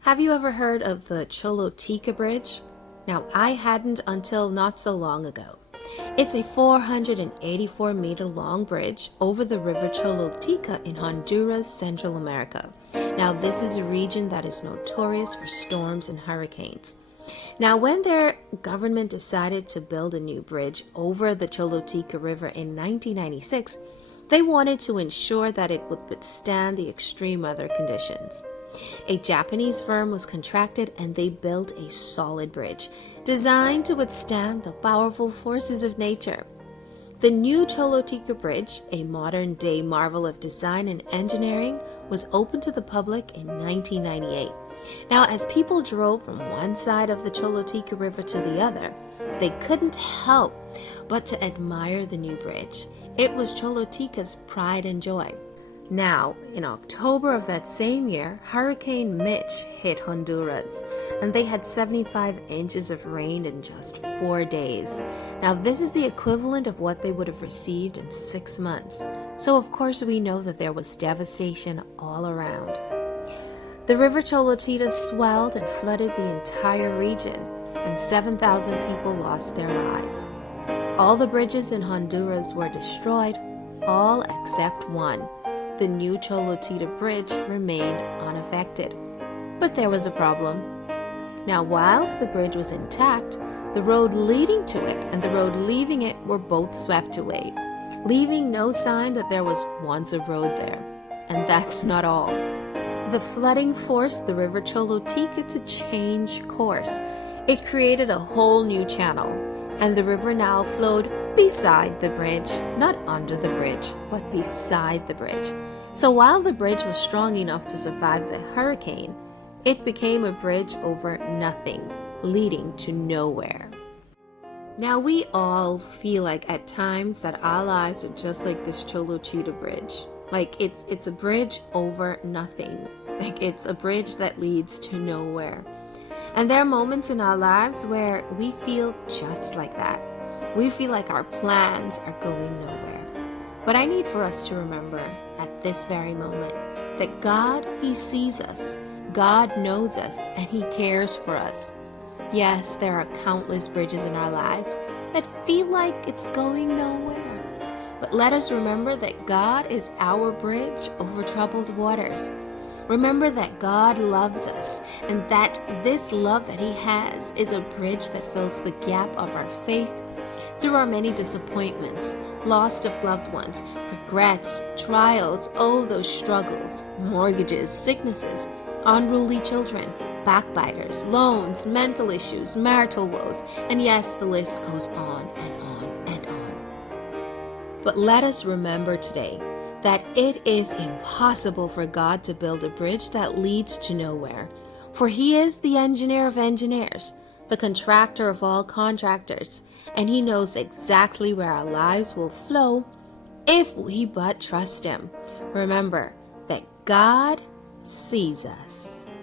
Have you ever heard of the Cholotica Bridge? Now, I hadn't until not so long ago. It's a 484-meter long bridge over the river Cholotica in Honduras, Central America. Now, this is a region that is notorious for storms and hurricanes. Now, when their government decided to build a new bridge over the Cholotica River in 1996, they wanted to ensure that it would withstand the extreme weather conditions. A Japanese firm was contracted and they built a solid bridge designed to withstand the powerful forces of nature. The new Cholotica Bridge, a modern day marvel of design and engineering, was opened to the public in 1998. Now, as people drove from one side of the Cholotica River to the other, they couldn't help but to admire the new bridge. It was Cholotica's pride and joy. Now, in October of that same year, Hurricane Mitch hit Honduras, and they had 75 inches of rain in just 4 days. Now, this is the equivalent of what they would have received in 6 months. So, of course, we know that there was devastation all around. The river Cholotica swelled and flooded the entire region, and 7,000 people lost their lives. All the bridges in Honduras were destroyed, all except one. The new Cholotica Bridge remained unaffected. But there was a problem. Now, whilst the bridge was intact, the road leading to it and the road leaving it were both swept away, leaving no sign that there was once a road there. And that's not all. The flooding forced the river Cholotica to change course. It created a whole new channel, and the river now flowed beside the bridge, not under the bridge, but beside the bridge. So while the bridge was strong enough to survive the hurricane, it became a bridge over nothing, leading to nowhere. Now, we all feel like at times that our lives are just like this Cholotica Bridge. Like it's a bridge over nothing. Like it's a bridge that leads to nowhere. And there are moments in our lives where we feel just like that. We feel like our plans are going nowhere. But I need for us to remember at this very moment that God, He sees us, God knows us, and He cares for us. Yes, there are countless bridges in our lives that feel like it's going nowhere. But let us remember that God is our bridge over troubled waters. Remember that God loves us and that this love that He has is a bridge that fills the gap of our faith through our many disappointments, loss of loved ones, regrets, trials, oh, those struggles, mortgages, sicknesses, unruly children, backbiters, loans, mental issues, marital woes, and yes, the list goes on and on and on. But let us remember today that it is impossible for God to build a bridge that leads to nowhere, for He is the engineer of engineers, the contractor of all contractors, and He knows exactly where our lives will flow if we but trust Him. Remember that God sees us.